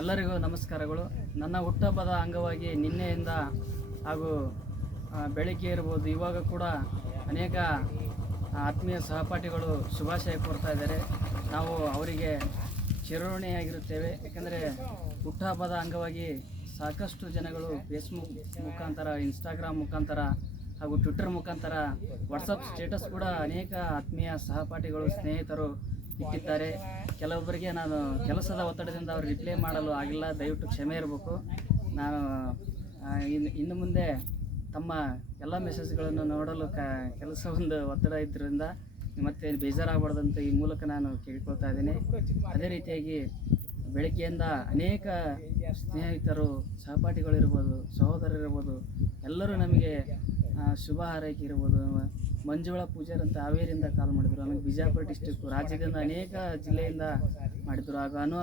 ಎಲ್ಲರಿಗೂ ನಮಸ್ಕಾರಗಳು. ನನ್ನ ಹುಟ್ಟಹಬ್ಬದ ಅಂಗವಾಗಿ ನಿನ್ನೆಯಿಂದ ಹಾಗೂ ಬೆಳಗ್ಗೆ ಇರ್ಬೋದು, ಇವಾಗ ಕೂಡ ಅನೇಕ ಆತ್ಮೀಯ ಸಹಪಾಠಿಗಳು ಶುಭಾಶಯ ಕೋರ್ತಾ ಇದ್ದಾರೆ. ನಾವು ಅವರಿಗೆ ಚಿರಋಣಿಯಾಗಿರುತ್ತೇವೆ. ಯಾಕಂದರೆ ಹುಟ್ಟಹಬ್ಬದ ಅಂಗವಾಗಿ ಸಾಕಷ್ಟು ಜನಗಳು ಫೇಸ್ಬುಕ್ ಮುಖಾಂತರ ಇನ್ಸ್ಟಾಗ್ರಾಮ್ ಮುಖಾಂತರ ಹಾಗೂ ಟ್ವಿಟ್ಟರ್ ಮುಖಾಂತರ ವಾಟ್ಸಪ್ ಸ್ಟೇಟಸ್ ಕೂಡ ಅನೇಕ ಆತ್ಮೀಯ ಸಹಪಾಠಿಗಳು, ಸ್ನೇಹಿತರು ಇಟ್ಟಿದ್ದಾರೆ ಕೆಲವೊಬ್ಬರಿಗೆ ನಾನು ಕೆಲಸದ ಒತ್ತಡದಿಂದ ಅವ್ರು ರಿಪ್ಲೈ ಮಾಡಲು ಆಗಿಲ್ಲ, ದಯವಿಟ್ಟು ಕ್ಷಮೆ ಇರಬೇಕು. ನಾನು ಇನ್ನು ಇನ್ನು ಮುಂದೆ ತಮ್ಮ ಎಲ್ಲ ಮೆಸೇಜ್ಗಳನ್ನು ನೋಡಲು ಕ, ಕೆಲಸ ಒಂದು ಒತ್ತಡ ಇದ್ದರಿಂದ ಮತ್ತೆ ಬೇಜಾರಾಗಬಾರ್ದಂತ ಈ ಮೂಲಕ ನಾನು ಕೇಳ್ಕೊಳ್ತಾ ಇದ್ದೀನಿ. ಅದೇ ರೀತಿಯಾಗಿ ಬೆಳಗ್ಗೆಯಿಂದ ಅನೇಕ ಸ್ನೇಹಿತರು ಸಹಪಾಠಿಗಳಿರ್ಬೋದು ಸಹೋದರರಿರ್ಬೋದು, ಎಲ್ಲರೂ ನಮಗೆ ಶುಭ ಹಾರೈಕೆ ಇರ್ಬೋದು. ಮಂಜುಳಾ ಪೂಜಾರ್ ಅಂತ ಹಾವೇರಿಯಿಂದ ಕಾಲ್ ಮಾಡಿದ್ರು. ಆಮೇಲೆ ಬಿಜಾಪುರ ಡಿಸ್ಟಿಕ್ ರಾಜ್ಯದಿಂದ ಅನೇಕ ಜಿಲ್ಲೆಯಿಂದ ಮಾಡಿದ್ರು. ಆಗ ಅನು